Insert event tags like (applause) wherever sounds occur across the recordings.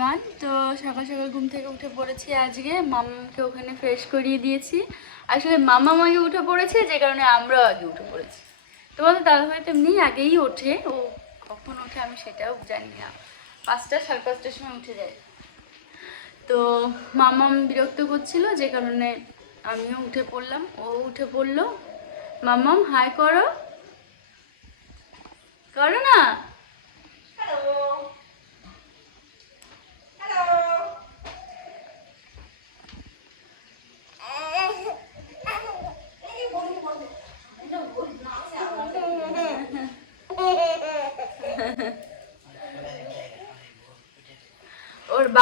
Everyone তো সকাল সকাল ঘুম থেকে উঠে পড়েছি আজকে। মামাকে ওখানে ফ্রেশ করিয়ে দিয়েছি। আসলে মামা আগে উঠে পড়েছে, যে কারণে আমরাও আগে উঠে পড়েছি। তোমাদের দাদাভাই তো এমনি আগেই ওঠে। ও কখন ওঠে আমি সেটাও জানি না। পাঁচটা, সাড়ে পাঁচটার সময় উঠে যায়। তো মামাম বিরক্ত করছিল, যে কারণে আমিও উঠে পড়লাম। ও উঠে পড়ল। মামাম হাই করো। করো না?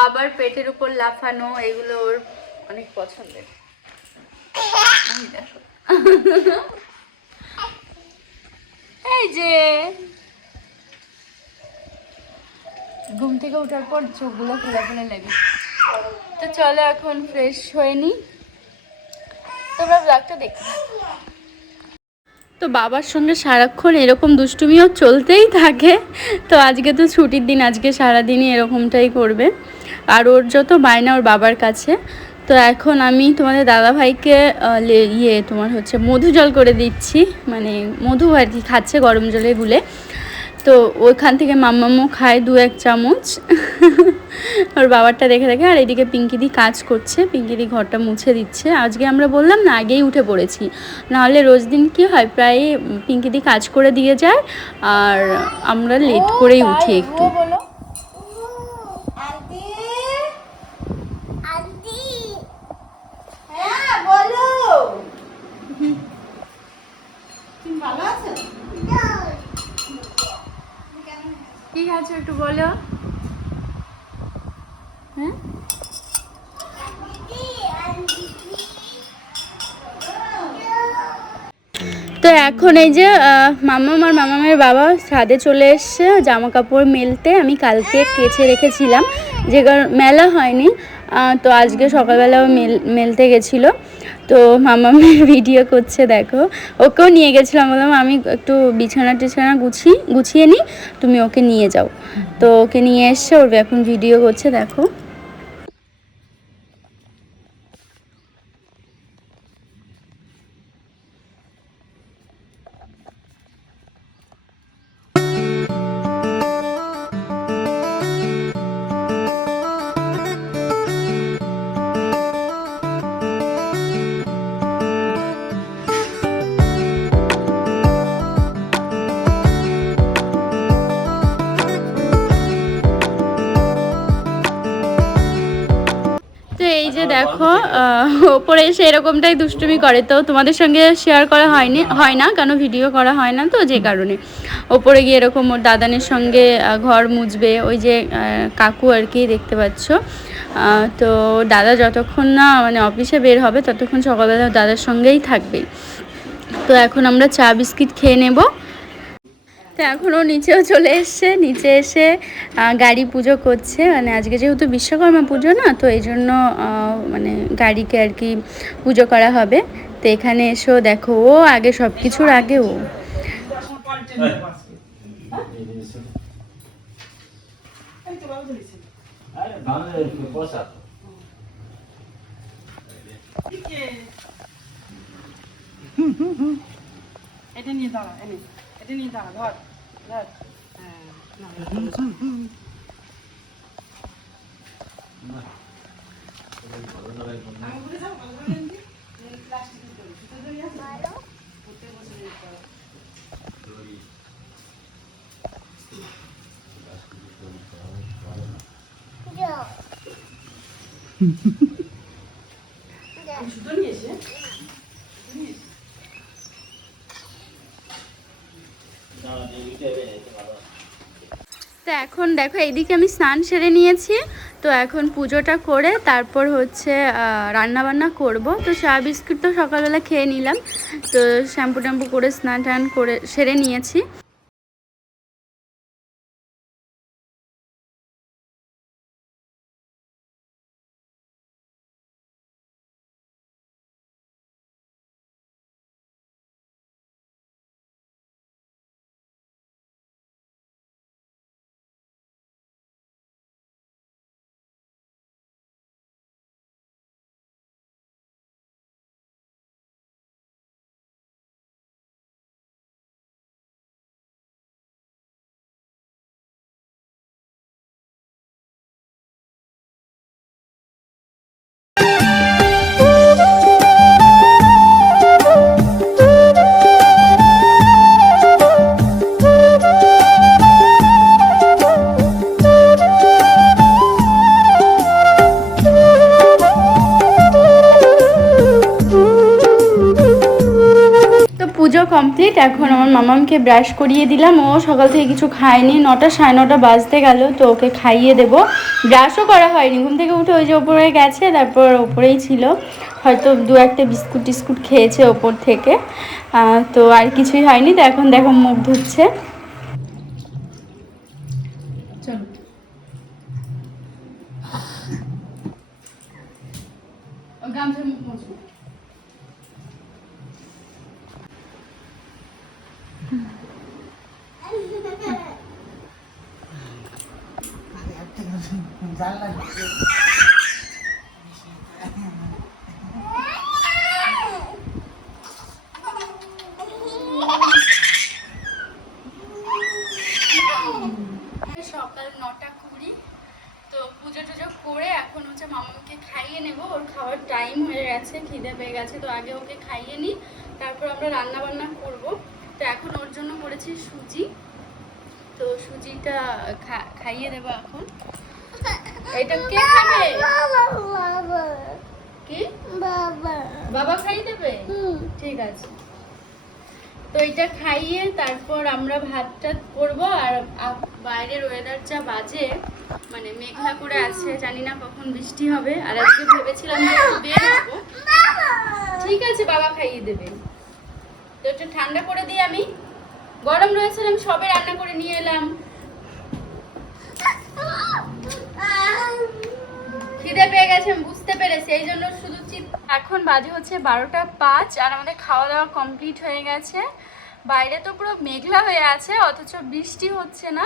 বাবার পেটের উপর লাফানো, এগুলো ওর অনেক পছন্দের। এই যে। ঘুম থেকে ওঠার পর চোখগুলো খোলা খোলা লাগে। তো চলো এখন ফ্রেশ হয়ে নি। তোমরা ব্লগটা থাকো। তো বাবার সঙ্গে সারাক্ষণ এরকম দুষ্টুমিও চলতেই থাকে। তো আজকে তো ছুটির দিন, আজকে সারাদিনই এরকমটাই করবে। আর ওর যত বায়না ওর বাবার কাছে। তো এখন আমি তোমাদের দাদাভাইকে ইয়ে তোমার হচ্ছে মধু জল করে দিচ্ছি। মানে মধু আর কি খাচ্ছে গরম জলে গুলে। তো ওইখান থেকে মাম্মামও খায় দু এক চামচ। ওর বাবারটা দেখে দেখে আর এদিকে পিঙ্কিদি কাজ করছে পিঙ্কিদি ঘরটা মুছে দিচ্ছে। আজকে আমরা বললাম না আগেই উঠে পড়েছি। নাহলে রোজ দিন কি হয় প্রায় পিঙ্কিদি কাজ করে দিয়ে যায় আর আমরা লেট করেই উঠি একটু বলো আন্টি আন্টি হ্যাঁ বলো তুমি ভালো আছো কি খাচ্ছ একটু বলো তো এখন এই যে মামাম আর মামামের বাবা ছাদে চলে এসছে জামা কাপড় মেলতে। আমি কালকে কেচে রেখেছিলাম, যে মেলা হয়নি তো আজকে সকালবেলাও মেল, মেলতে গেছিল। তো মামামের ভিডিও করছে, দেখো। ওকেও নিয়ে গেছিলাম, বললাম, আমি একটু বিছানা টিছানা গুছিয়ে গুছিয়ে নিই তুমি ওকে নিয়ে যাও। তো ওকে নিয়ে এসছে ওর এখন ভিডিও করছে, দেখো। দেখো ওপরে এসে এরকমটাই দুষ্টুমি করে। তো তোমাদের সঙ্গে শেয়ার করা হয়নি হয় না কেন ভিডিও করা হয় না তো যে কারণে। ওপরে গিয়ে এরকম ওর দাদানের সঙ্গে ঘর মুছবে ওই যে কাকু আর কি দেখতে পাচ্ছ। তো দাদা যতক্ষণ না মানে অফিসে বের হবে ততক্ষণ সকালবেলা দাদার সঙ্গেই থাকবে। তো এখন আমরা চা বিস্কিট খেয়ে নেব। তো এখন ও নিচেও চলে এসছে, নিচে এসে গাড়ি পুজো করছে। মানে আজকে যেহেতু বিশ্বকর্মা পুজো না, তো এই জন্য মানে গাড়িকে আর কি পুজো করা হবে। তো এখানে এসেও দেখো, ও আগে সব কিছুর আগে ও। এটা নিয়ে দাঁড়া এটা নিয়ে দাঁড়া, ধর। ধর হ্যাঁ না, আঙুলে যাও, আঙুলে এনে দি। এই প্লাস্টিকের দড়ি, সুতোর দড়ি আছে? উঠে বসে যেতে হবে। সুতো নিয়ে এসে তো এখন দেখো, এইদিকে আমি স্নান সেরে নিয়েছি। তো এখন পুজোটা করে তারপর হচ্ছে রান্না বান্না করব। তো চা বিস্কুট তো সকালবেলা খেয়ে নিলাম। তো শ্যাম্পু ট্যাম্পু করে স্নান টান করে সেরে নিয়েছি। কমপ্লিট এখন আমার মামামকে ব্রাশ করিয়ে দিলাম। ও সকাল থেকে কিছু খায়নি। নটা, সাড়ে নটা বাজতে গেল, তো ওকে খাইয়ে দেব। ব্রাশও করা হয়নি। ঘুম থেকে উঠে ওই যে ওপরে গেছে, তারপর ওপরেই ছিল। হয়তো দু একটা বিস্কুট টিস্কুট খেয়েছে ওপর থেকে। তো আর কিছুই হয়নি। তো এখন দেখো মুখ ধুচ্ছে। সকাল নটা কুড়ি, তো পুজো টুজো করে এখন হচ্ছে মামাকে খাইয়ে নেব। ওর খাওয়ার টাইম হয়ে গেছে, খিদে পেয়ে গেছে, তো আগে ওকে খাইয়ে নিই, তারপর আমরা রান্না বান্না করব। তো এখন ওর জন্য করেছি সুজি। তো সুজিটা খাইয়ে দেবো এখন। এটা কে খাবে? কি? বাবা। খাইয়ে দেবে? ঠিক আছে। তো এটা খাইয়ে তারপর আমরা ভাত টাত করব আর বাইরের ওয়েদার যা বাজে মানে মেঘলা করে আছে জানি না কখন বৃষ্টি হবে। আর আজকে ভেবেছিলাম যে বের হব। ঠিক আছে বাবা খাইয়ে দেবে। তো একটু ঠান্ডা করে দিই আমি। গরম রয়েছে আমি সবে রান্না করে নিয়ে এলাম। খিদে পেয়ে গেছে, আমি বুঝতে পেরেছি, এই জন্য শুধু এখন বাজে হচ্ছে বারোটা পাঁচ আর আমাদের খাওয়া দাওয়া কমপ্লিট হয়ে গেছে। বাইরে তো পুরো মেঘলা হয়ে আছে, অথচ বৃষ্টি হচ্ছে না।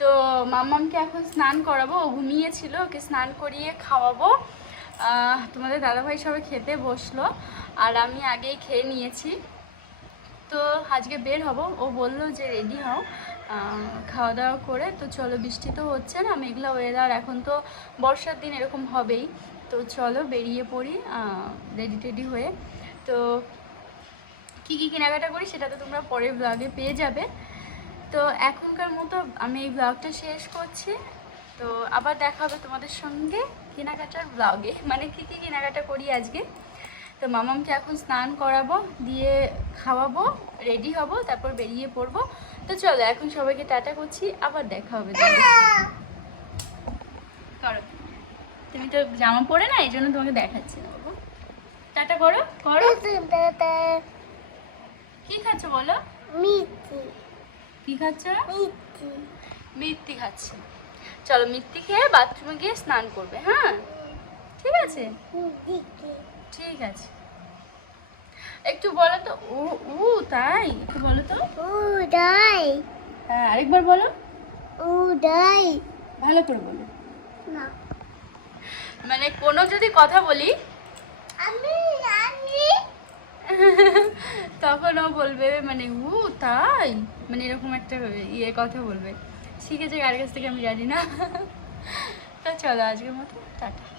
তো মাম্মামকে এখন স্নান করাবো, ও ঘুমিয়েছিল, ওকে স্নান করিয়ে খাওয়াবো। তোমাদের দাদাভাই সবাই খেতে বসল, আর আমি আগেই খেয়ে নিয়েছি। তো আজকে বের হব, ও বলল যে রেডি হও। খাওয়া দাওয়া করে, তো চলো বৃষ্টি তো হচ্ছে না, মেঘলা ওয়েদার এখন তো বর্ষার দিন এরকম হবেই। তো চলো বেরিয়ে পড়ি রেডি টেডি হয়ে। তো কী কী কেনাকাটা করি সেটা তো তোমরা পরের ব্লগে পেয়ে যাবে। তো এখনকার মতো আমি এই ব্লগটা শেষ করছি। তো আবার দেখা হবে তোমাদের সঙ্গে কেনাকাটার ব্লগে মানে কী কী কেনাকাটা করি আজকে? তো মামামকে এখন স্নান করাবো, দিয়ে খাওয়াবো রেডি হব, তারপর বেরিয়ে পড়ব। তো চলো এখন সবাইকে টাটা করছি আবার দেখা হবে করো। তুমি তো জামা পরে না এই জন্য তোমাকে দেখাচ্ছি না টাটা করো করো। কি খাচ্ছ বলো? কি খাচ্ছ? মিথ্যি খাচ্ছে। চলো মিথ্যি খেয়ে বাথরুমে গিয়ে স্নান করবে হ্যাঁ? ঠিক আছে? ঠিক আছে। একটু বলো তো উ উ তাই? একটু বলো তো। হ্যাঁ আরেকবার বলো। ভালো করে বলো। না। মানে কোনো যদি কথা বলি আমি আমি (laughs) তখন ও বলবে মানে উ তাই? মানে এরকম একটা ইয়ে কথা বলবে। শিখেছে কার কাছ থেকে আমি জানি না। (laughs) তো চলো আজকের মতো টাটা।